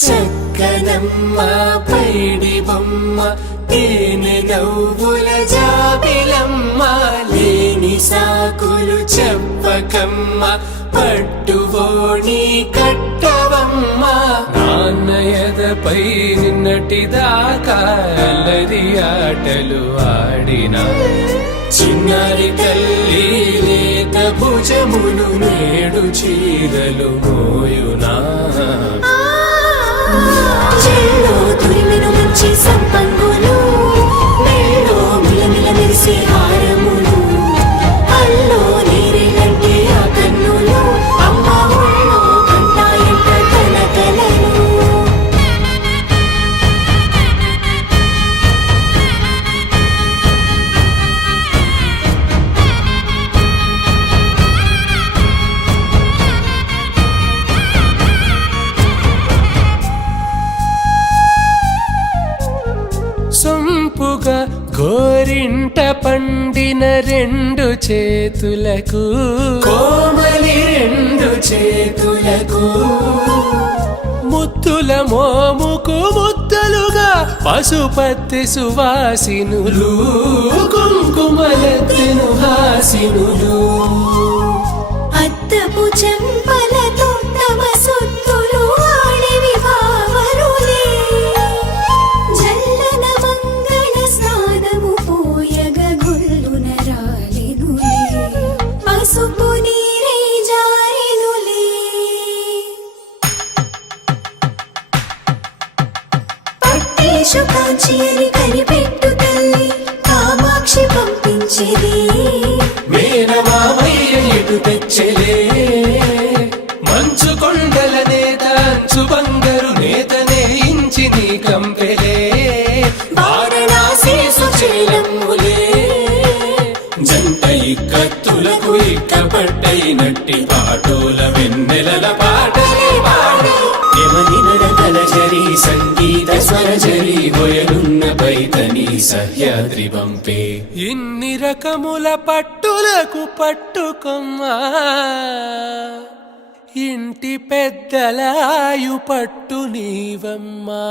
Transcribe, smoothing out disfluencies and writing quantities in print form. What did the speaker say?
చక్కనమ్మ పైడి బొమ్మ తేనె నవ్వుల జాబిలమ్మ లేని సాకులు చెప్పకమ్మ పట్టువోణి కట్టవమ్మ నాన్నయదపై నిన్నటిదాకా అల్లరి ఆటలు ఆడినా చిన్నారి తల్లి లేత భుజములు నేడు చీరలు మోయునా చెల్లో తురిమిను మంచి సంపంగులు మెల్లో మిలమిల మెరిసే హారములు అల్లో నీరేలంటే ఆ కన్నులు అమ్మ ఒళ్ళో కంటాయంట కలకలను సొంపుగా గోరింట పండిన రెండు చేతులకు కోమలి రెండు చేతులకు ముద్దుల మోముకు ముద్దలుగా పశుపతి సువాసినులు కుంకుమలెత్తెను హాసినులు అద్దపు చెంపలతో తమ సొత్తులు ఆడివి బావరులే జల్లన మంగళ స్నానము పోయగ గొల్లున రాలెనులే పసుపు నీరై జారెనులే పట్టేషు కాంచి అని కనిపెట్టు తల్లి కామాక్షి పంపించేది మేనమామయ్య ఎటు తెచ్చలే మంచు కొండల నేత అంచు బంగారు నేతనే ఇంచి నీ కంపెలే వారణాసి సుచేలమ్ములే జంట ఇక్కత్తులకు ఇక్కపట్టైనట్టి పాటోల వెన్నెలల పాటలే పాడే యమని నడకల జరి సంగీత స్వరజరి హొయలున్న పైతని సహ్యాద్రి పంపే ఇన్ని రకముల పట్టులకు పట్టుకొమ్మా ఇంటి పెద్దలాయు పట్టు నీవమ్మా